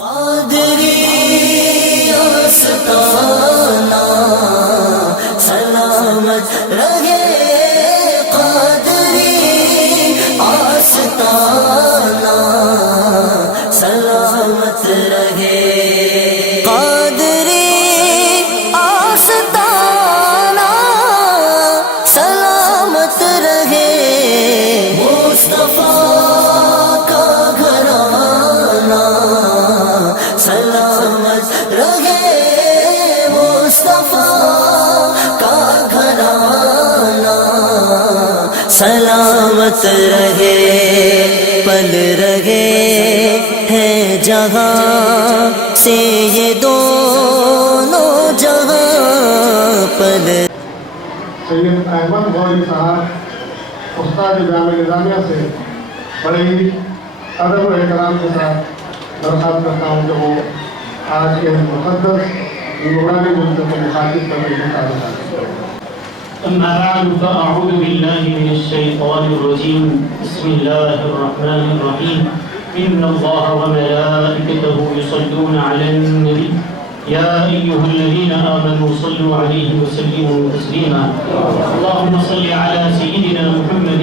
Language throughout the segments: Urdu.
قادری آستانہ سلامت رہے، قادری آستانہ سلامت رہے، قادری آستانہ سلامت رہے، مصطفیٰ کا گھرانہ سلامت رہے، مصطفیٰ کا گھرانہ سلامت رہے، پل رہے ہیں جہاں سے یہ دونوں جہاں پل۔ سید احمد غوری صاحب استاد جامعہ نظامیہ سے بڑے ہی ادب و احترام کے ساتھ درخواست کرتا ہوں کہ وہ آج کے مقدس نورانی ملک کو مخاطب کرنے کی تعلق کریں۔ أما بعد فأعوذ بالله من الشيطان الرجيم بسم الله الرحمن الرحيم إن الله وملائكته يصلون على النبي يا أيها الذين آمنوا صلوا عليه وسلموا تسليما اللهم صل على سيدنا محمد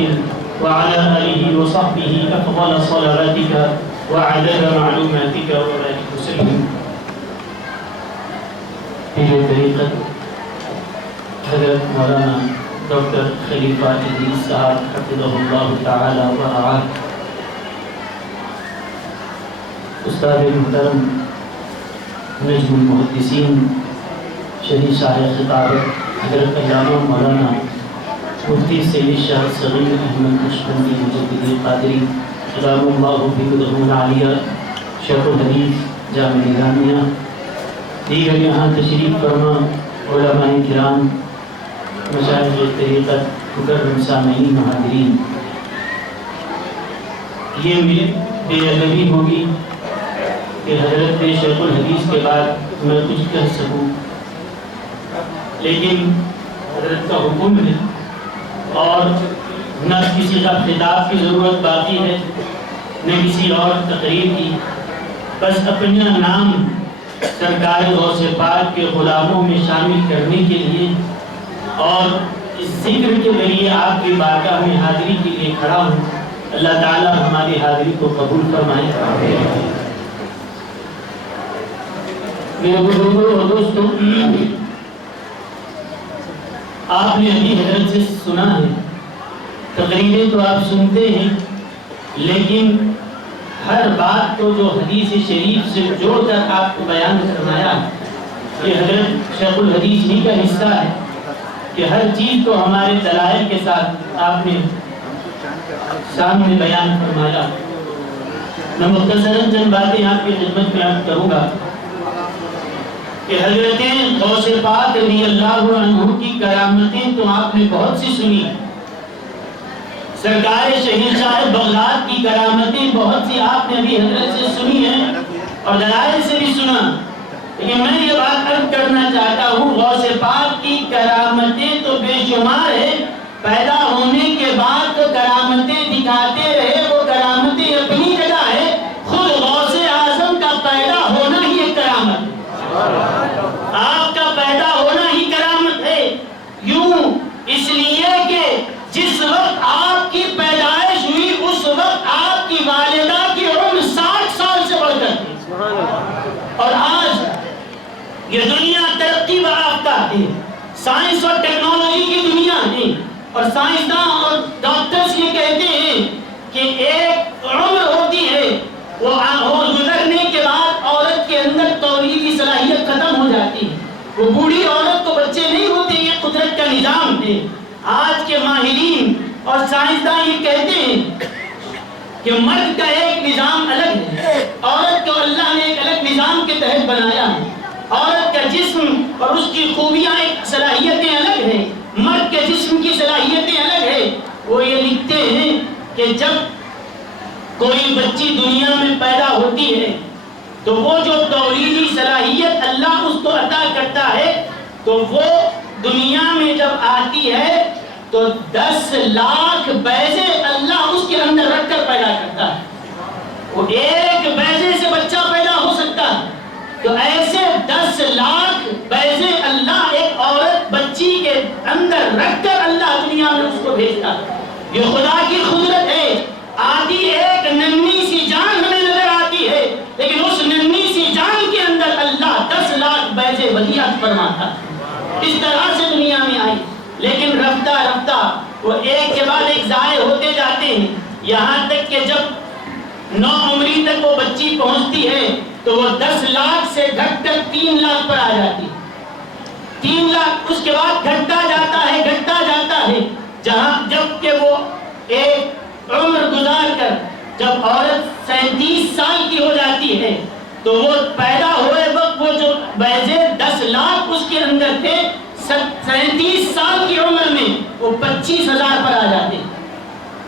وعلى آله وصحبه أفضل صلواتك وعدد معلوماتك وبارك وسلم۔ پیر طریقت حضرت مولانا ڈاکٹر خلیفہ ادریس صاحب حفظہ اللہ تعالی و رعاہ، استاد محترم نجم المحدثین شریف شاہ خطابت حضرت علامہ مولانا مفتی سید شاہ صغیر احمد نقشبندی مجدد قادری ادام اللہ فیہ العالیہ، شیخ الحدیث جامعہ نظامیہ، دیگر یہاں تشریف فرما علماء کرام، مشائخ طریقت، مکرم سامعین، محاضرین، یہ بے ادبی ہوگی کہ حضرت شیخ الحدیث کے بعد میں کچھ کہہ سکوں، لیکن حضرت کا حکم ہے اور نہ کسی کا خطاب کی ضرورت باقی ہے نہ کسی اور تقریر کی، بس اپنا نام سرکار غوث پاک کے غلاموں میں شامل کرنے کے لیے اور اس ذکر کے ذریعے آپ کی بارگاہ میں حاضری کے لیے کھڑا ہوں۔ اللہ تعالی ہماری حاضری کو قبول فرمائے۔ میرے بزرگوں اور دوستوں، آپ نے ابھی حضرت سے سنا ہے، تقریریں تو آپ سنتے ہیں لیکن ہر بات کو جو حدیث شریف سے جوڑ کر آپ کو بیان فرمایا، یہ حضرت شیخ الحدیث ہی کا حصہ ہے کہ ہر چیز کو ہمارے دلائل کے ساتھ آپ نے سامنے بیان فرمایا۔ میں مختصراً چند باتیں آپ کی خدمت میں عرض کروں گا کہ حضرت غوث پاک رضی اللہ عنہ کی کرامتیں تو آپ نے بہت سی سنی، سرکار شہید صاحب بغداد کی کرامتیں بہت سی آپ نے بھی حضرت سے سنی ہیں اور دلائل سے بھی سنا، لیکن میں یہ بات عرض کرنا چاہتا ہوں غوث پاک کی کرامتیں تو بے شمار ہے، پیدا ہونے کے بعد تو کرامتیں دکھاتے رہے، وہ کرامتیں اپنی جگہ ہے، خود غوث اعظم کا پیدا ہونا ہی ایک کرامت ہے، آپ کا پیدا ہونا ہی کرامت ہے، یوں اس لیے کہ جس وقت آپ کی پیدائش ہوئی اس وقت آپ کی والدہ کی عمر 60 سال سے بڑھ کر تھی، اور آج یہ دنیا ترقی یافتہ ہے، سائنس اور ٹیکنالوجی کی دنیا ہے، اور سائنسداں اور ڈاکٹرز یہ کہتے ہیں کہ ایک عمر ہوتی ہے، وہ گزرنے کے بعد عورت کے اندر تولید کی صلاحیت ختم ہو جاتی ہے، وہ بوڑھی عورت کو بچے نہیں ہوتے، یہ قدرت کا نظام ہے۔ آج کے ماہرین اور سائنسداں یہ کہتے ہیں کہ مرد کا ایک نظام الگ ہے، عورت کو اللہ نے ایک الگ نظام کے تحت بنایا ہے، عورت کا جسم اور اس کی خوبیاں ایک صلاحیتیں الگ ہیں، مرد کے جسم کی صلاحیتیں الگ ہیں۔ وہ یہ لکھتے ہیں کہ جب کوئی بچی دنیا میں پیدا ہوتی ہے تو وہ جو تولیدی صلاحیت اللہ اس کو عطا کرتا ہے تو وہ دنیا میں جب آتی ہے تو 10 لاکھ بیضے اللہ اس کے اندر رکھ کر پیدا کرتا ہے۔ وہ ایک بیضے سے بچہ پیدا ہو سکتا رکھ کر اللہ دنیا میں اس کو بھیجتا ہے۔ یہ خدا کی قدرت ہے۔ آتی ایک ننھی سی جان ہمیں نظر آتی ہے، لیکن اس ننھی سی جان کے اندر اللہ 10 لاکھ بیض ودیعت فرماتا ہے۔ اس طرح سے دنیا میں آئی، لیکن رفتہ رفتہ وہ ایک کے بعد ایک ضائع ہوتے جاتے ہیں، یہاں تک کہ جب 9 عمری تک وہ بچی پہنچتی ہے تو وہ 10 لاکھ سے گھٹ کر 3 لاکھ پر آ جاتی ہے۔ 3 لاکھ اس کے بعد گھٹتا جاتا ہے جب کہ وہ ایک عمر گزار کر جب عورت 37 سال کی ہو جاتی ہے تو وہ پیدا ہوئے وقت وہ جو بیضے 10 لاکھ اس کے اندر تھے 37 سال کی عمر میں وہ 25,000 پر آ جاتے ہیں،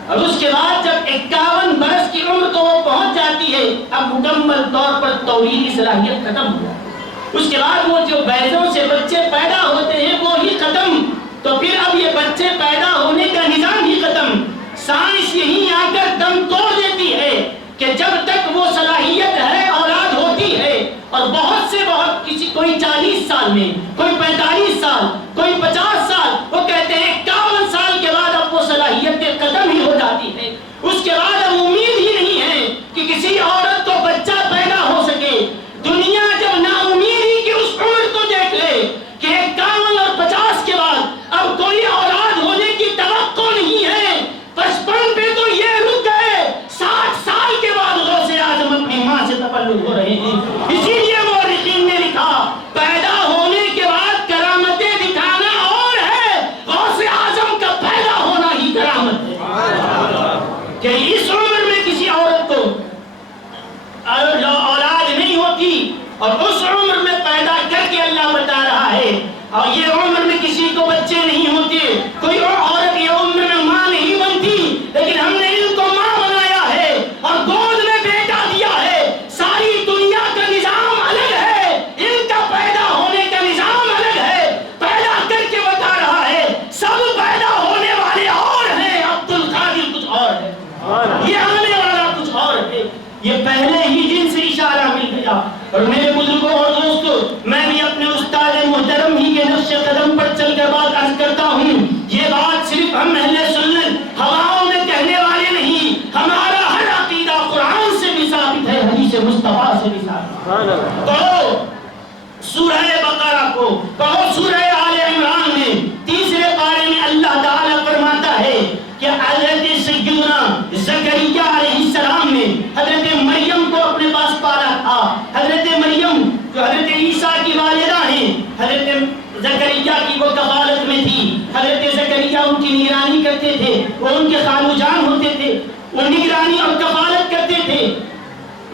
اور اس کے بعد جب 51 برس کی عمر کو وہ پہنچ جاتی ہے اب مکمل طور پر توحید کی صلاحیت ختم ہو جاتی ہے۔ اس کے بعد وہ جو بیضوں سے بچے پیدا ہوتے ہیں وہ ہی ختم، تو پھر اب یہ بچے پیدا ہونے کا نظام ہی ختم۔ سائنس یہیں آ کر دم توڑ دیتی ہے کہ جب تک وہ صلاحیت ہے اولاد ہوتی ہے، اور بہت سے بہت کوئی 40 سال میں، کوئی 45 سال، کوئی 50 سال، وہ کہتے ہیں 51 سال کے بعد اب وہ صلاحیت کے ختم ہی ہو جاتی ہے۔ اس کے بعد اب امید ہی نہیں ہے کہ کسی عورت کو بچہ پیدا ہو سکے۔ دنیا جب نا امیدی کی اس عمر کو دیکھ لے کہ 51 اور 50 کے بعد اب کوئی اولاد ہونے کی توقع نہیں ہے، 55 پہ تو یہ رک گئے، 60 سال کے بعد غوث اعظم اپنی ماں سے تبلد ہو رہے ہیں۔ اسی لیے مورخین نے لکھا پیدا ہونے کے بعد کرامتیں دکھانا اور ہے، غوث اعظم کا پیدا ہونا ہی کرامت ہے کہ اس عمر میں کسی عورت کو اولاد نہیں ہوتی، اور اس عمر میں پیدا کر کے اللہ بتا رہا ہے، اور یہ عمر میں کسی کو بچے نہیں ہوتے، کوئی عورت یہ عمر میں ماں نہیں بنتی، لیکن ہم نے ان کو ماں بنایا ہے اور گود میں بیٹا دیا ہے۔ ساری دنیا کا نظام الگ ہے، ان کا پیدا ہونے کا نظام الگ ہے۔ پیدا کر کے بتا رہا ہے سب پیدا ہونے والے اور ہیں، عبد القادر کچھ اور ہے، یہ آنے والا کچھ اور ہے۔ یہ پہلے ہی جن سے اشارہ مل گیا۔ اور میرے بزرگوں اور دوستوں، میں بھی اپنے استاد محترم ہی کے نقش قدم پر چل کر بات عرض کرتا ہوں، یہ بات صرف ہم اہل سنت ہواؤں میں کہنے والے نہیں، ہمارا ہر عقیدہ قرآن سے بھی ثابت ہے، حدیث مصطفیٰ سے بھی ثابت ہے۔ پڑھو سورہ بقرہ کو، پڑھو سورہ آل عمران میں 3 پارے میں اللہ تعالیٰ فرماتا ہے کہ حضرت سیدنا زکریا علیہ السلام نے حضرت مریم کو اپنے پاس پالا تھا۔ حضرت مریم جو حضرت عیسیٰ کی والدہ ہیں، حضرت زکریا کی وہ کفالت میں تھی، حضرت زکریا ان کی نگرانی کرتے تھے، وہ ان کے خالو جان ہوتے تھے، وہ نگرانی اور کفالت کرتے تھے۔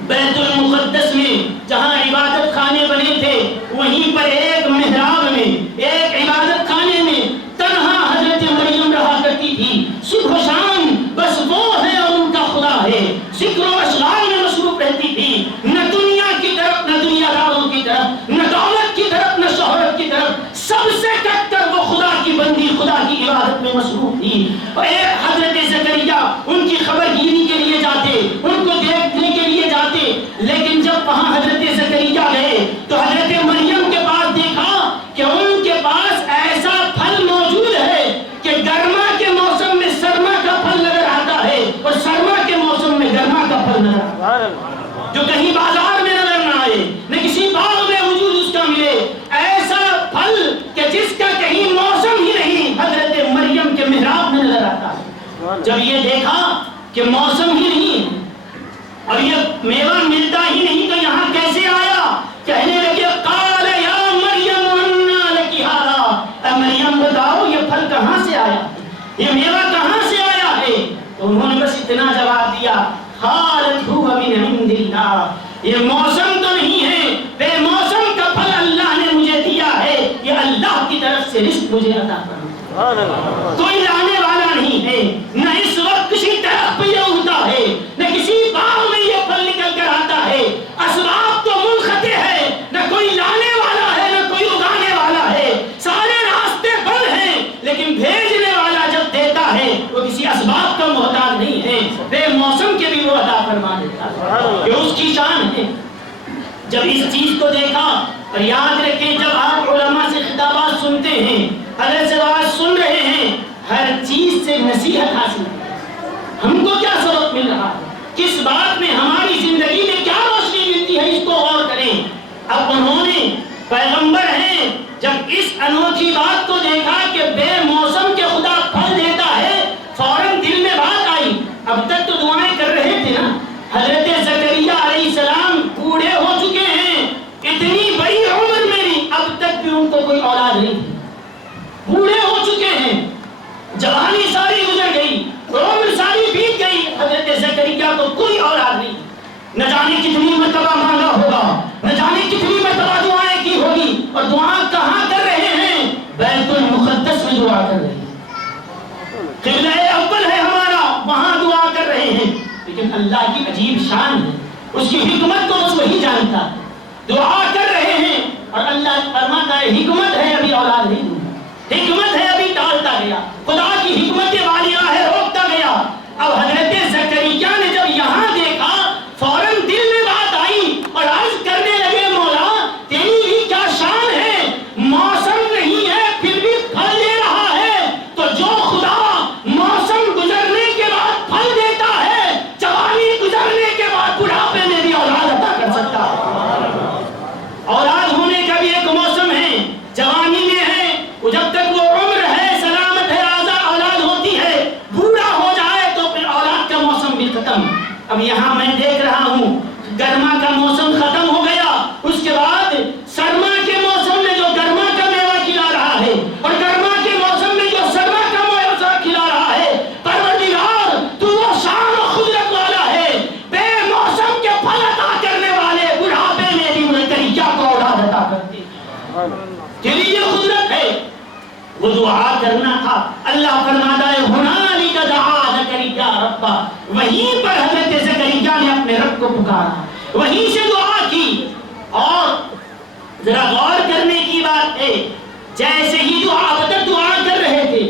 بیت المقدس میں جہاں عبادت خانے بنے تھے وہیں پر ایک محراب میں، ایک عبادت خانے میں تنہا حضرت مریم رہا کرتی تھی، صبح و شام بس وہ ہے اور ان کا خدا ہے، ذکر و اشغال میں مصروف رہتی تھی، نہ دنیا کی طرف، نہ دنیا داروں کی طرف، نہ دولت کی طرف، نہ شہرت کی طرف، سب سے کٹ کر وہ خدا کی بندی، خدا کی عبادت میں مصروف تھی۔ اور ایک حضرت زکریا ان کی خبر گیری کے لیے جاتے، ان کو دیکھنے کے لیے جاتے، لیکن جب وہاں حضرت زکریا گئے تو حضرت مریم کے پاس دیکھا کہ ان کے پاس ایسا پھل موجود ہے کہ گرما کے موسم میں سرما کا پھل نظر آتا ہے اور سرما کے موسم میں گرما کا پھل نظر آتا ہے، جو کہیں بازار میں نظر نہ آئے، نہ کسی باغ میں وجود اس کا ملے، ایسا پھل کہ جس کا کہیں موسم ہی نہیں حضرت مریم کے محراب میں نظر آتا ہے۔ جب یہ دیکھا کہ موسم ہی نہیں اور یہ میوہ ملتا ہی نہیں تو یہاں کیسے آیا، کہنے لگے قال یا مریم انا لکی ھذا، اے مریم بتاؤ یہ پھل کہاں سے آیا، یہ میوہ کہاں سے آیا ہے؟ تو انہوں نے بس اتنا جواب دیا قالت هو من عند اللہ، یہ موسم تو نہیں ہے، بے موسم کا پھل اللہ نے مجھے دیا ہے، یہ اللہ کی طرف سے رزق مجھے عطا فرمایا، کوئی لانے والا نہیں ہے، نہ اس وقت کسی درخت پہ یہ اگتا ہے، نہ کسی باغ میں یہ پھل نکل کر آتا ہے، اسباب تو منقطع ہے، نہ کوئی لانے والا ہے نہ کوئی اگانے والا ہے، سارے راستے بند ہیں، لیکن بھیجنے والا جب دیتا ہے وہ کسی اسباب کا محتاج نہیں ہے، بے موسم کے بھی وہ عطا فرما دیتا ہے، یہ اس کی شان ہے۔ جب اس چیز کو دیکھا اور یاد رکھیں جب آپ علماء سے خطابات سنتے ہیں حضرت سے بات سن رہے ہیں، ہر چیز سے نصیحت حاصل ہے۔ ہم کو کیا سبق مل رہا ہے، کس بات میں ہماری زندگی میں کیا روشنی ملتی ہے، اس کو غور کریں۔ اب انہوں نے پیغمبر ہیں، جب اس انوکھی بات کو دیکھا کہ بے موسم کے خدا پھل دیتا ہے، فوراً دل میں بات آئی۔ اب تک تو دعائیں کر رہے تھے نا، حضرت زکریا علیہ السلام بوڑھے ہو چکے ہیں، اتنی بڑی عمر میں بھی اب تک بھی ان کو کوئی اولاد نہیں تھی، بوڑھے ہو چکے ہیں، جوانی ساری گزر گئی، عمر ساری بیت گئی، حضرت زکریا کو کوئی اولاد نہیں۔ نہ جانے کتنی مرتبہ مانگا ہوگا، نہ جانے کتنی مرتبہ دعائیں کی ہوگی، اور دعا کہاں کر رہے ہیں؟ بیت المقدس میں دعا کر رہے ہیں، قبلہ اول ہے ہمارا، وہاں دعا کر رہے ہیں۔ لیکن اللہ کی عجیب شان ہے، اس کی حکمت کو بس وہی جانتا ہے۔ دعا کر رہے ہیں اور اللہ فرماتا ہے حکمت ہے ابھی اولاد نہیں دوں، حکمت ہے ابھی ٹالتا گیا، خدا کی حکمت والیہ ہے روکتا گیا۔ اب حضرت زکریا نے جب یہاں دیکھا، فوراً دل میں بات آئی اور عرض کرنے لگے مولا تیری بھی کیا شان ہے، موسم نہیں ہے پھر بھی پھل دے رہا ہے، تو جو خدا موسم گزرنے کے بعد پھل دیتا ہے، جوانی گزرنے کے بعد بڑھاپے میں بھی اولاد عطا کر سکتا ہے۔ اولاد ہونے کا بھی ایک موسم ہے، جوانی میں ہے، وہ جب تک وہ عمر ہے، سلامت ہے، اولاد ہوتی ہے، بوڑھا ہو جائے تو پھر اولاد کا موسم بھی ختم۔ اب یہاں میں دیکھ رہا ہوں گرما کا موسم ختم ہو گیا، اس کے بعد سرما کے موسم میں جو گرما کا میوہ کھلا رہا ہے اور گرما کے موسم میں جو سرما کا میوہ کھلا رہا ہے، پروردگار تو وہ شان و قدرت والا ہے، بے موسم کے پھل عطا کرنے والے، بڑھاپے میں بھی زکریا کو اولاد عطا کرتے ہیں، تیری یہ قدرت ہے۔ وہ دعا کرنا تھا، اللہ فرماتا ہے ہنالک دعا زکریا ربہ، وہیں پر حضرت زکریا نے اپنے رب کو پکارا، وہیں سے دعا کی۔ اور ذرا غور کرنے کی بات ہے، جیسے ہی دعا کر رہے تھے،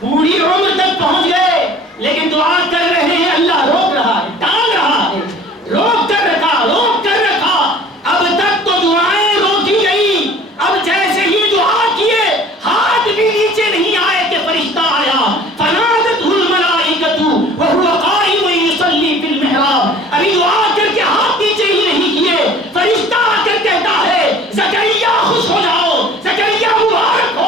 پوری عمر تک پہنچ گئے، لیکن دعا کر رہے ہیں، اللہ روک رہا ہے، ٹال رہا ہے، روک کر رکھا۔ اب تک تو دعائیں روکی گئی، اب جیسے ہی دعا کیے ہاتھ بھی نیچے نہیں آئے کہ فرشتہ آیا، فنادتہ الملائکۃ وہو قائم یصلی فی المحراب۔ ابھی دعا کر کے ہاتھ نیچے ہی نہیں کیے، فرشتہ آ کر کہتا ہے زکریا خوش ہو جاؤ، زکریا مبارک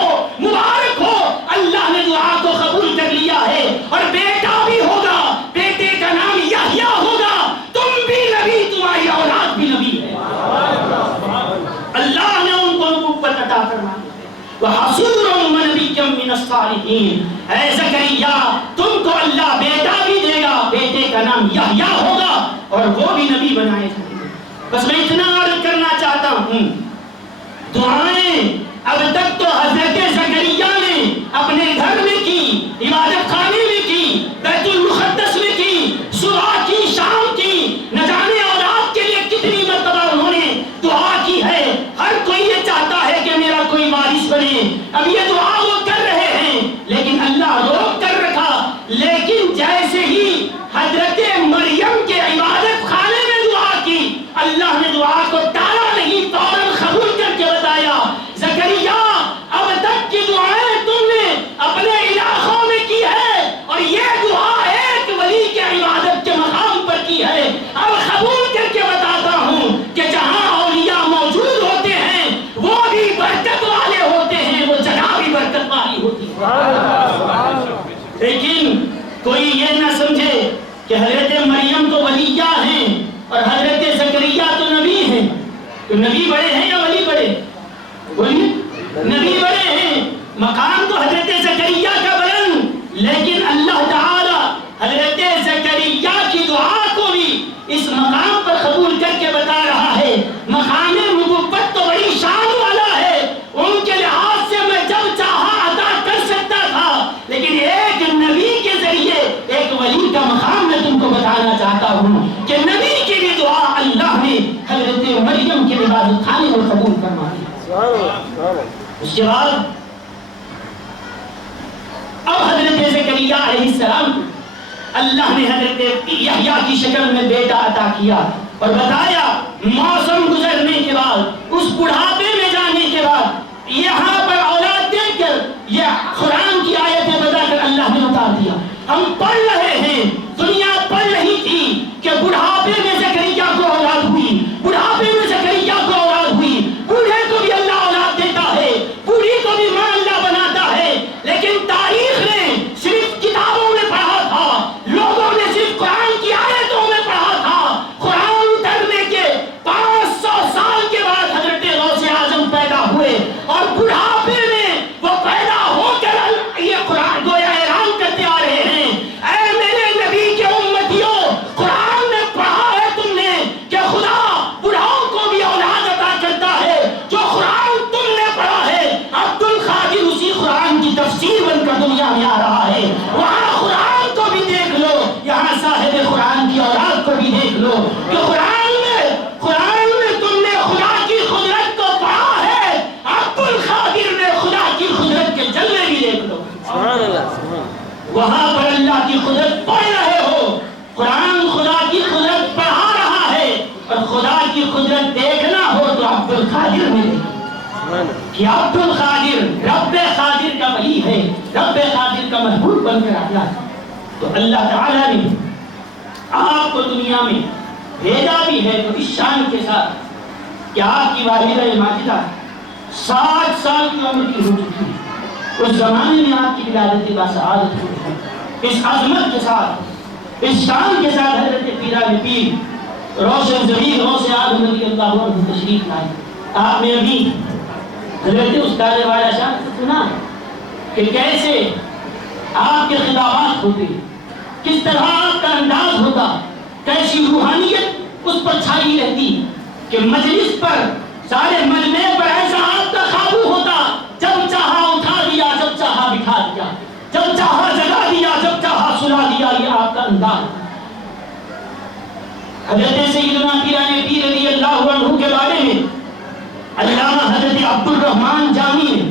ہو، اللہ نے دعا کو قبول کر لیا ہے اور بیٹا بھی ہوگا، بیٹے کا نام یحییٰ ہوگا، تم بھی نبی، تمہاری اولاد بھی نبی ہے۔ اللہ نے ان کو نبوت عطا فرمائی، وَحَصُورٌ وَنَبِيٌّ مِّنَ الصَّالِحِينَ۔ اے زکریا تم کو اللہ بیٹا بھی دے گا، بیٹے کا نام یحییٰ ہوگا اور وہ بھی نبی بنائے جائیں گے۔ بس میں اتنا عرض کرنا چاہتا ہوں، دعائیں اب تک تو حضرت زکریا نے اپنے گھر میں کی، عبادت خانے میں کی، بیت المقدس میں کی، صبح کی، شام کی، نہ جانے اولاد کے لیے کتنی مرتبہ انہوں نے دعا کی ہے۔ ہر کوئی یہ چاہتا ہے کہ میرا کوئی وارث بنے، اب یہ دعا وہ کر رہے ہیں، لیکن اللہ روک کر رکھا۔ لیکن جیسے ہی حضرت مریم کے عبادت خانے میں دعا کی، اللہ نے دعا کو ٹالا نہیں، فوراً قبول کر کے بتایا زکریا اب تک کی دعائیں تم نے اپنے علاقوں میں کی ہے، اور یہ دعا ایک ولی کے عبادت کے مقام پر کی ہے، اب قبول کر کے بتاتا ہوں کہ جہاں اولیاء موجود ہوتے ہیں وہ بھی برکت والے ہوتے ہیں، وہ جگہ بھی برکت والی ہوتی ہے۔ لیکن کوئی یہ نہ سمجھے کہ حضرت مریم تو ولیہ ہیں اور حضرت زکریا تو نبی ہیں، تو نبی بڑے ہیں یا ولی بڑے؟ بولیے، نبی بڑے ہیں، مقام تو حضرت زکریا کا بلند، لیکن اللہ تعالی حضرت زکریا کی دعا کو بھی اس مقام پر قبول کر کے بتا رہا ہے۔ مقام نبوت تو بڑی شان والا ہے، ان کے لحاظ سے میں جب چاہا عطا کر سکتا تھا، لیکن ایک نبی کے ذریعے ایک ولی کا مقام میں تم کو بتانا چاہتا ہوں کہ نبی کی بھی دعا اللہ نے حضرت مریم کے عبادت خانے میں قبول فرما دی۔ اس کے بعد اب حضرت زکریا علیہ السلام اللہ نے حضرت یحییٰ کی شکل میں بیٹا عطا کیا اور بتایا موسم گزرنے کے بعد، اس بڑھاپے میں جانے کے بعد، یہاں پر اولاد دے کر ہم پڑھ رہے ہیں، دنیا پڑھ رہی تھی کہ بڑھاپے میں زکریا کو اولاد ہوئی، بڑھاپے میں زکریا کو اولاد ہوئی. بوڑھے کو بھی اللہ اولاد دیتا ہے، بوڑھی کو بھی ماں اللہ بناتا ہے. لیکن تاریخ نے صرف کتابوں میں پڑھا تھا، لوگوں نے صرف قرآن کی آیتوں میں پڑھا تھا. قرآن اترنے کے 500 سال کے بعد حضرت غوث اعظم پیدا ہوئے اور بڑھاپے میں وہ پیدا ہو کر یہ قرآن گویا اعلان کرتے آ رہے ہیں، اے میرے نبی کے امتیوں، قرآن میں پڑھا ہے تم نے کہ خدا بڑھاؤں کو بھی اولاد عطا کرتا ہے. جو قرآن تم نے پڑھا ہے، عبد القادر اسی قرآن کی تفسیر بن کر دنیا میں آ رہا ہے. وہاں قرآن کو بھی دیکھ لو، یہاں صاحب قرآن کی اولاد کو بھی دیکھ لو کہ قرآن میں تم نے خدا کی قدرت کو پڑھا ہے. عبد القادر نے خدا کی قدرت کے جلوے بھی دیکھ لو. وہاں پر اللہ کی قدرت پڑھ رہے ہو، قرآن خدا کی قدرت پڑھا رہا ہے. اور خدا کی قدرت دیکھنا ہو تو عبد القادر میں دیکھو کہ عبد القادر رب قادر کا ولی ہے، رب قادر کا محبوب بن کر آیا. تو اللہ تعالیٰ نے آپ کو دنیا میں بھیجا بھی ہے تو اس شان کے ساتھ کہ آپ کی والدہ ماجدہ 60 سال کی عمر کی ہو چکی ہے. اس زمانے میں آپ کی ولادت باسعادت ہوئی ہے. اس عظمت کے ساتھ، اس شان کے ساتھ حضرت پیران پیر روشن ضمیر غوث اعظم رضی اللہ عنہ تشریف لائے. آپ نے ابھی حضرت استاد والا شاہ سے سنا کہ کیسے آپ کے خطابات ہوتے، کس طرح آپ کا انداز ہوتا، کیسی روحانیت اس پر چھائی رہتی کہ مجلس پر، سارے مجمع پر ایسا آپ کا قابو ہوتا. جب چاہا اٹھا دیا، جب چاہا بٹھا دیا، جب چاہا جگا دیا، جب چاہا سلا دیا. یہ آپ کا انداز. حضرت سیدنا پیران پیر رضی اللہ عنہ کے بارے میں علامہ حضرت عبد الرحمن جامی نے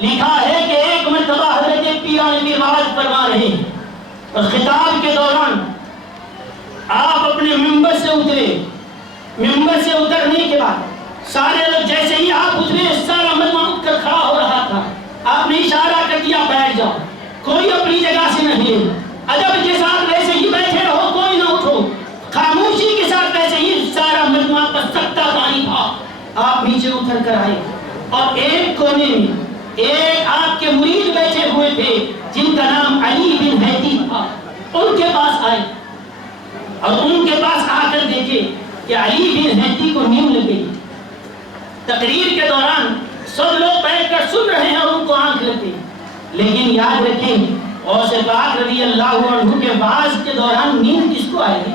لکھا ہے کہ ایک مرتبہ حضرت پیران پیر وعظ فرما رہے ہیں اور خطاب کے دوران آپ اپنے ممبر سے اترے. ممبر سے اترنے کے بعد سارے لوگ جیسے ہی آپ اترے سارا مجمع اٹھ کر کھڑا ہو رہا تھا. آپ نے اشارہ کر دیا بیٹھ جاؤ، کوئی اپنی جگہ سے نہ ہلے. ادب کے ساتھ ویسے ہی بیٹھے رہو، کوئی نہ اٹھو. خاموشی کے ساتھ ویسے ہی سارا مجمع پر سکتہ داری تھا. آپ نیچے اتر کر آئے اور ایک کونے میں ایک آپ کے مرید بیٹھے ہوئے تھے جن کا نام علی بن ہیتی تھا. ان کے پاس آئے اور ان کے پاس آ کر دیکھے کہ علی بن ہیتی کو نیند لگ گئی. تقریر کے دوران سب لوگ بیٹھ کر سن رہے ہیں اور ان کو آنکھ لگ گئی. لیکن یاد رکھیں غوث پاک رضی اللہ عنہ کے وعظ کے دوران نیند کس کو آئے گی؟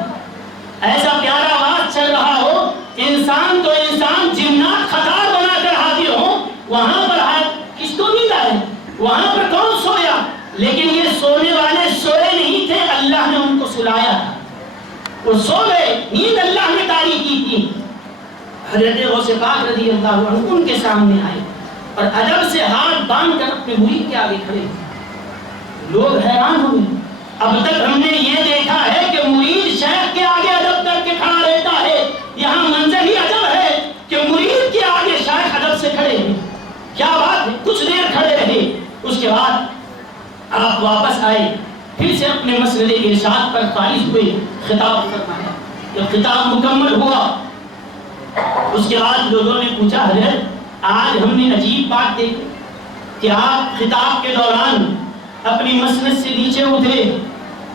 ایسا پیارا وعظ چل رہا ہو، انسان تو انسان، جنات قطار بنا کر حاضر ہو، وہاں پر کس کو نیند آئے؟ وہاں پر کون سویا؟ لیکن یہ سونے والے سوئے نہیں تھے، اللہ نے ان کو سلایا تھا. وہ سو گئے، نیند اللہ نے طاری کی تھی. حضرت غوث پاک رضی اللہ عنہ ان کے سامنے آئے اور ادب سے ہاتھ باندھ کر اپنے مرید کے آگے کھڑے. لوگ حیران ہوئے. اب تک ہم نے یہ دیکھا ہے کہ مرید شیخ کے آگے ادب کر کے کھڑا رہتا ہے، یہاں منظر ہی عجب ہے کہ مرید کے آگے شیخ ادب سے کھڑے ہیں. کیا بات ہے؟ کچھ دیر کھڑے رہے. اس کے بعد آپ واپس آئے، پھر سے اپنے مسئلے ارشاد پر فائز ہوئے، خطاب فرمایا. جب خطاب مکمل ہوا اس کے بعد لوگوں نے پوچھا حضرت آج ہم نے عجیب بات دیکھی کہ آپ خطاب کے دوران اپنی مسند سے نیچے اترے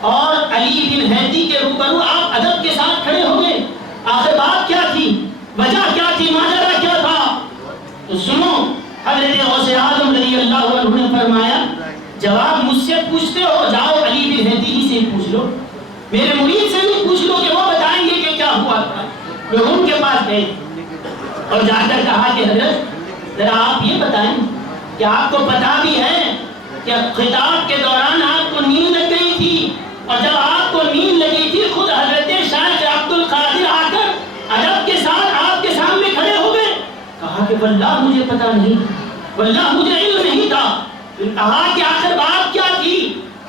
اور علی بن ہیتی کے روبرو آپ ادب کے ساتھ کھڑے ہو گئے. آخر بات کیا تھی؟ وجہ کیا تھی؟ ماجرا کیا تھا؟ تو سنو، حضرت غوث اعظم رضی اللہ عنہ نے فرمایا جواب مجھ سے پوچھتے ہو، جاؤ علی بن ہیتی ہی سے پوچھ لو، میرے مرید سے بھی پوچھ لو کہ وہ بتائیں گے کہ کیا ہوا تھا. لوگ ان کے پاس گئے اور جا کر کہا کہ حضرت ذرا آپ یہ بتائیں کہ آپ کو پتا بھی ہے کہ خطاب کے دوران آپ کو نیند لگ گئی تھی، اور جب آپ کو نیند لگی تھی خود حضرت شیخ عبد القادر آ کر ادب کے ساتھ آپ کے سامنے کھڑے ہو گئے. کہا کہ واللہ مجھے پتا نہیں، واللہ مجھے علم نہیں تھا. پھر کہا کہ آخر بات کیا تھی؟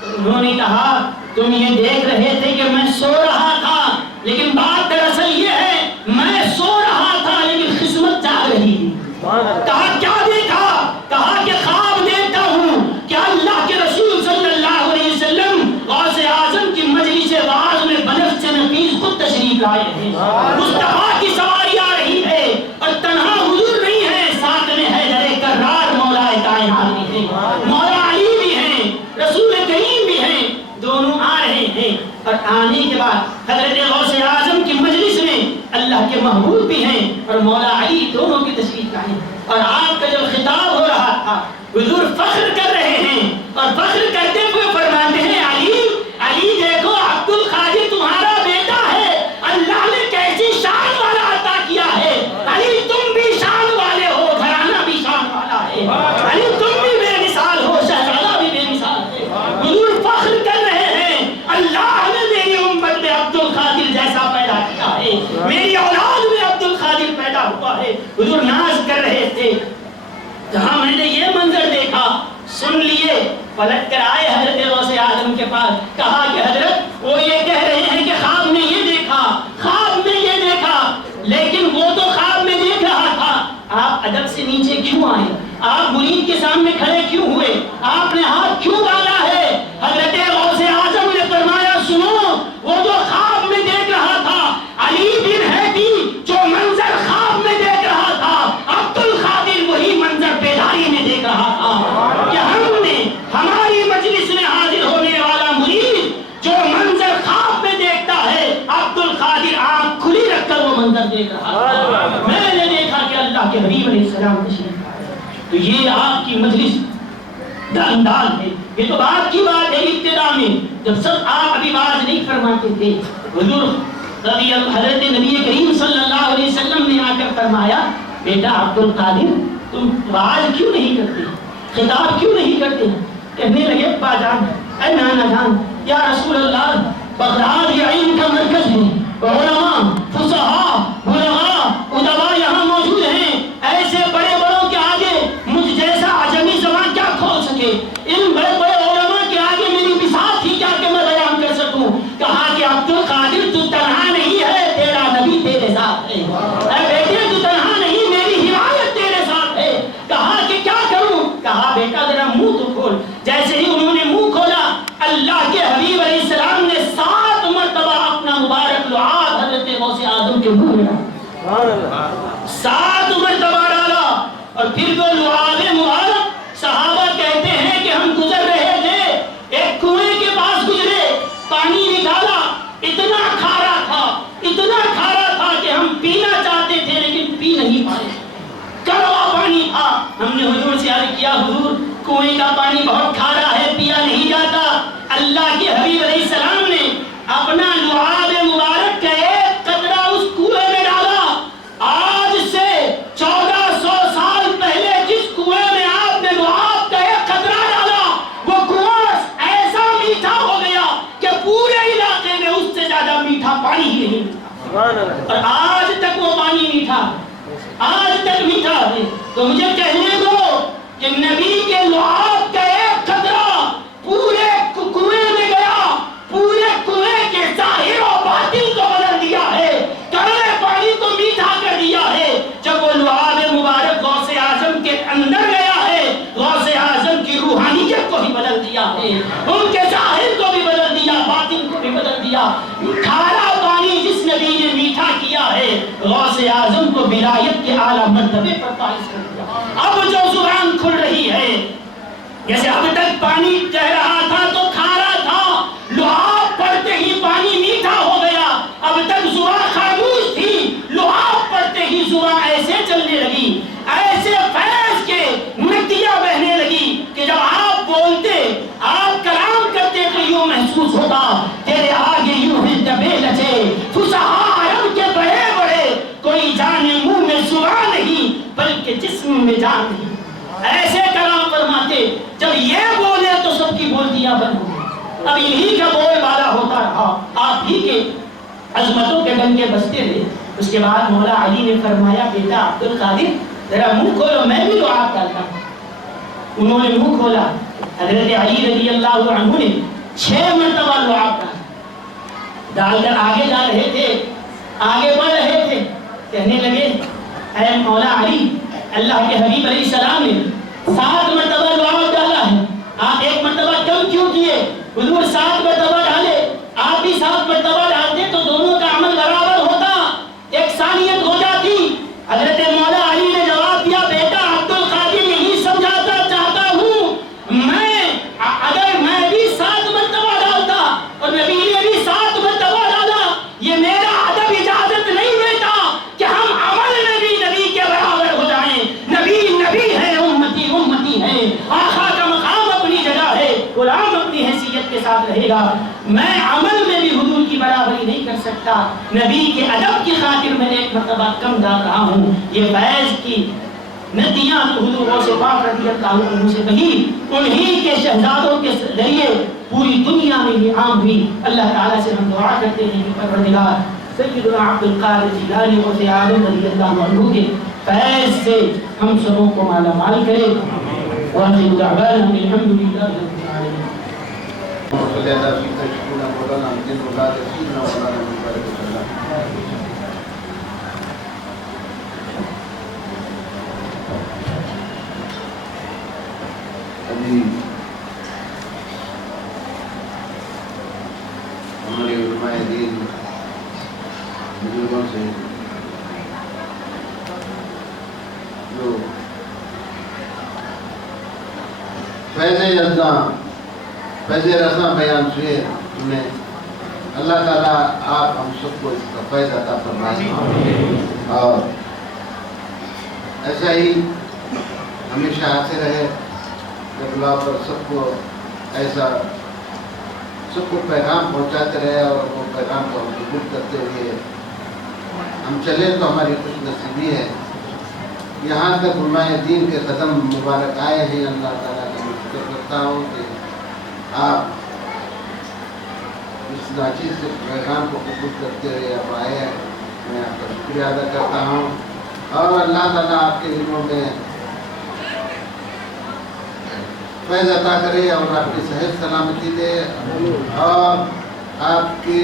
انہوں نے کہا تم یہ دیکھ رہے تھے کہ میں سو رہا تھا، لیکن بات دراصل یہ ہے میں سو رہا تھا لیکن قسمت جاگ رہی تھی. کہا کیا دیکھا؟ کہا کہ خواب دیکھتا ہوں کہ اللہ کے رسول صلی اللہ علیہ وسلم آنے کے بعد حضرت غوث اعظم کی مجلس میں اللہ کے محبوب بھی ہیں اور مولا علی دونوں کی تشریف لائے اور آپ کا جب خطاب ہو رہا تھا حضور فخر کر رہے ہیں اور فخر کرتے ہوئے فرماتے ہیں علی علی دیکھو عبد القادر تمہارا بیٹا ہے اللہ نے کیسی شان والا عطا کیا ہے علی تم بھی شان والے ہو گھرانہ بھی شان والا ہے علی تم بھی بے مثال ہو شہزادہ بھی بے مثال ہے حضور فخر کر رہے ہیں اللہ نے میری امت میں عبد القادر جیسا پیدا کیا ہے میری اولاد میں عبد القادر پیدا ہوا ہے حضور ناز کر رہے تھے جہاں میں نے یہ منظر دیکھا سن لیے پلٹ کر آئے حضرت غوث اعظم کے پاس کہا کہ حضرت وہ یہ کہہ رہے ہیں کہ خواب میں یہ دیکھا خواب میں یہ دیکھا لیکن وہ تو خواب میں دیکھ رہا تھا آپ ادب سے نیچے کیوں آئے آپ مرید کے سامنے کھڑے کیوں ہوئے آپ نے ہاتھ کیوں ڈالا ہے حضرت غوث اعظم نے فرمایا سنو وہ جو خواب میں دیکھ رہا تھا علی بن ہیدی جو منظر خواب میں دیکھ رہا تھا عبد القادر وہی منظر بیداری میں دیکھ رہا تھا کہ ہم نے ہماری مجلس میں حاضر ہونے والا مرید جو منظر خواب میں دیکھتا ہے عبد القادر آنکھ کھلی رکھ کر وہ منظر دیکھ رہا تھا میں نے دیکھا کہ اللہ کے حبیب علیہ السلام تشریف لائے تو یہ آپ کی مجلس کا انداز ہے یہ تو بات کی بات ہے ابتدا میں جب سب آپ ابھی باز نہیں فرماتے تھے حضور حضرت نبی کریم صلی اللہ علیہ وسلم نے آ کر فرمایا بیٹا عبد القادر تم باز کیوں نہیں کرتے خطاب کیوں نہیں کرتے کہنے لگے ابا جان اے نانا جان یا رسول اللہ بغداد یہ علم کا مرکز ہے علماء فصحاء بلغاء ادباء یہاں موجود ہیں ایسے بڑے بڑوں کے آگے مجھ جیسا عجمی زبان کیا کھول سکے ان بڑے بڑے علماء کے آگے میری بساط ہی کیا کہ میں بیان کر سکوں کہا کہ عبد القادر تو تنہا نہیں ہے تیرا نبی تیرے ساتھ ہے اے بیٹے تو تنہا نہیں میری ہدایت تیرے ساتھ ہے کہا کہ کیا کروں کہا بیٹا ذرا منہ تو کھول جیسے ہی انہوں نے منہ کھولا اللہ کے حبیب علیہ السلام نے 7 مرتبہ اپنا مبارک لعاب حضرت غوث اعظم کے منہ میں ڈالا 7 مرتبہ ڈالا اور پھر وہ لعاب مبارک صحابہ کہتے ہیں کہ ہم گزر رہے تھے ایک کنویں کے پاس گزرے پانی نکالا اتنا کھارا تھا کہ ہم پینا چاہتے تھے لیکن پی نہیں پائے کڑوا پانی تھا ہم نے حضور سے عرض کیا حضور کنویں کا پانی بہت کھارا ہے پیا نہیں جاتا اللہ کے حبیب علیہ السلام نے اپنا لعاب مبارک کا ایک قطرہ اس کنویں میں ڈالا آج سے 1400 سال پہلے جس کنویں میں آپ نے لعاب کا ایک قطرہ ڈالا وہ کنواں ایسا میٹھا ہو گیا کہ پورے علاقے میں اس سے زیادہ میٹھا پانی ہی نہیں اور آج تک وہ پانی میٹھا آج تک میٹھا ہے تو مجھے کہنے دو کہ نبی کے لعاب کا ایک قطرہ پورے کنویں میں گیا پورے کنویں کے ظاہر و باطن کو بدل دیا ہے کڑوے پانی کو میٹھا کر دیا ہے جب وہ لعاب مبارک غوث اعظم کے اندر گیا ہے غوث اعظم کی روحانیت کو بھی بدل دیا ہے ان کے ظاہر کو بھی بدل دیا باطن کو بھی بدل دیا کھارا پانی جس نبی نے میٹھا کیا ہے غوث اعظم کو ولایت کے اعلیٰ مرتبے پر فائز کر دیا اب جو زبان کھل رہی ہے جیسے اب تک پانی کہہ رہا تھا تو کھارا تھا لعاب پڑھتے ہی پانی میٹھا ہو گیا اب تک زبان خاموش تھی لعاب پڑھتے ہی زبان ایسے چلنے لگی ایسے فیض کے ندیاں بہنے لگی کہ جب آپ بولتے آپ کلام کرتے تو یوں محسوس ہوتا تیرے آگے یوں ہیں دبے لچے فصحاء عرب کے بڑے بڑے کوئی جانے منہ میں زبان نہیں بلکہ جسم میں جان نہیں ایسے کلام فرماتے جب یہ بولے تو سب کی بولتیاں بند ہو اب انہی کا بول بالا ہوتا رہا آپ ہی کے عظمتوں کے ڈنکے بجتے رہے اس کے بعد مولا علی نے فرمایا بیٹا عبد القادر ذرا منہ کھولو میں بھی دعا کرتا ہوں انہوں نے منہ کھولا حضرت علی رضی اللہ عنہ نے 6 مرتبہ لعاب ڈال کر آگے جا رہے تھے آگے بڑھ رہے تھے کہنے لگے اے مولا علی اللہ کے حبیب علیہ السلام نے 7 مرتبہ لعاب ڈالا ہے آپ 1 مرتبہ کم کیوں کیے حضور 7 مرتبہ ڈالے آپ بھی 7 مرتبہ ڈالتے تو دونوں کا عمل برابر ہوتا یکسانیت ہو جاتی حضرت مولا علی نے جواب دیا بیٹا عبد القادر یہی سمجھاتا چاہتا ہوں میں اگر میں بھی 7 مرتبہ ڈالتا اور نبی نے بھی 7 ساتھ رہے گا. میں عمل میں بھی حضور کی برابری نہیں کر سکتا. نبی کے ادب کی خاطر میں ایک مرتبہ کم ڈال رہا ہوں. یہ فیض کی ندیاں تو حضور غوث پاک رضی اللہ عنہ سے بہی, انہی کے شہزادوں کے ذریعے پوری دنیا میں یہ عام ہوئی. اللہ تعالیٰ سے ہم دعا کرتے ہیں کہ پروردگار سیدنا عبد القادر جیلانی غوث اعظم رضی اللہ عنہ کے فیض سے ہم سبوں کو مالا مال کرے. وآخر دعوانا الحمد للہ رب العالمین. صلی اللہ علیہ وسلم مولانا مدین اللہ رسولنا مولانا مبارک اللہ. ابھی ہمارے علماء دین بزرگوں سے جو فیض رضا بیان ہوئے انہیں اللہ تعالیٰ آپ ہم سب کو اس کا فیض عطا فرمائے اور ایسا ہی ہمیشہ آتے رہے. اللہ پر سب کو ایسا سب کو پیغام پہنچاتے رہے اور وہ پیغام کو ہم قبول کرتے ہوئے ہم چلے تو ہماری خوش نصیبی ہے. یہاں تک علماء دین کے قدم مبارک آئے ہیں. اللہ تعالیٰ کا میں شکر کرتا ہوں کہ آپ اس ناچیز سے پیغام کو قبول کرتے ہوئے آپ آئے ہیں. میں آپ کا شکریہ ادا کرتا ہوں اور اللہ تعالیٰ آپ کے دلوں میں فیض عطا کرے اور آپ کی صحت سلامتی دے اور آپ کے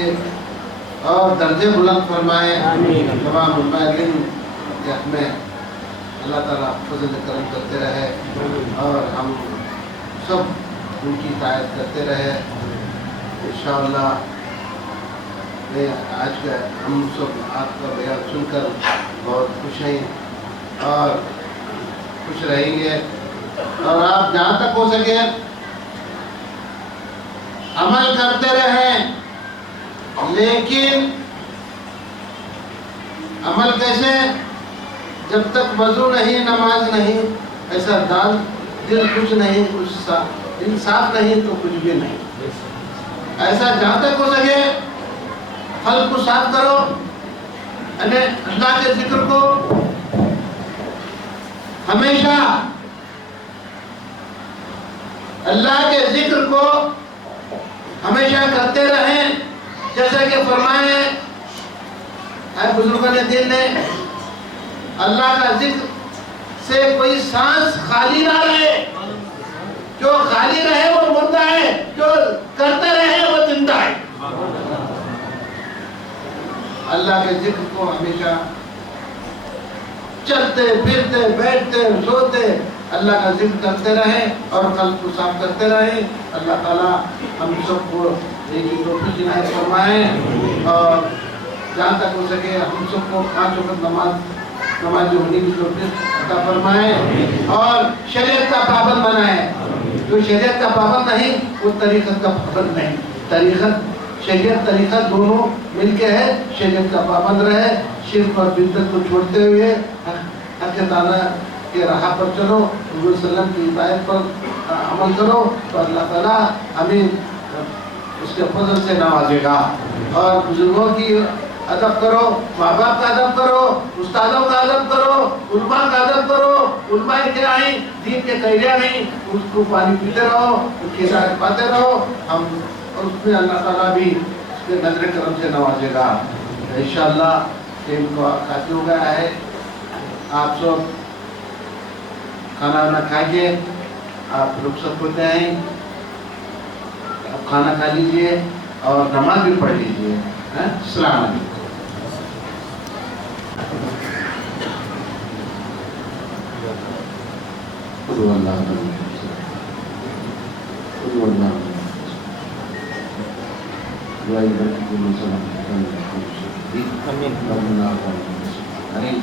اور درجے بلند فرمائے. تمام علماء دین کے حق میں اللہ تعالیٰ فضل کرم کرتے رہے اور ہم سب ان کی اطاعت کرتے رہے. انشاءاللہ میں آج کا ہم سب آپ کا بیان سن کر بہت خوش ہیں اور خوش رہیں گے. اور آپ جہاں تک ہو سکے عمل کرتے رہیں, لیکن عمل کیسے؟ جب تک وضو نہیں, نماز نہیں, ایسا دل کچھ نہیں, کچھ دل صاف نہیں تو کچھ بھی نہیں. ایسا جہاں تک ہو سکے قلب کو صاف کرو, اللہ کے ذکر کو ہمیشہ اللہ کے ذکر کو ہمیشہ کرتے رہیں. جیسا کہ فرمائے اے بزرگان دین نے, اللہ کا ذکر سے کوئی سانس خالی نہ رہے. جو خالی رہے وہ مردہ ہے, جو کرتے رہے وہ زندہ ہے. اللہ کے ذکر کو ہمیشہ چلتے پھرتے بیٹھتے سوتے اللہ کا ذکر کرتے رہیں اور قلب کو صاف کرتے رہیں. اللہ تعالیٰ ہم سب کو نیکی توفیق عنایت فرمائے اور جہاں تک ہو سکے ہم سب کو 5 وقت نمازی ہونے کی توفیق عطا فرمائے اور شریعت کا پابند بنائے. جو شریعت کا پابند نہیں وہ طریقت کا پابند نہیں. شریعت طریقت دونوں مل کے ہے. شریعت کا پابند رہے, شرک اور بدعت کو چھوڑتے ہوئے حق تعالیٰ کے راہ پر چلو, حضور صلی اللہ علیہ وسلم کی ہدایت پر عمل کرو تو اللہ تعالیٰ ہمیں اس کے فضل سے نوازے گا. اور بزرگوں کی ادب کرو, ماں باپ کا ادب کرو, استادوں کا ادب کرو, علماء کا ادب کرو. علماء کرام دین کے قیدیاں نہیں, اس کو پانی پیتے رہو, اس کی ہدایت پاتے رہو. ہم اور اس میں اللہ تعالیٰ بھی اس کے نظر کرم سے نوازے گا انشاءاللہ. ٹائم کو کافی ہو گیا ہے. آپ سب کھانا وانا کھا کے آپ رخصت ہوتے ہیں. اب کھانا کھا لیجئے اور نماز بھی پڑھ لیجئے. السلام علیکم. آمین.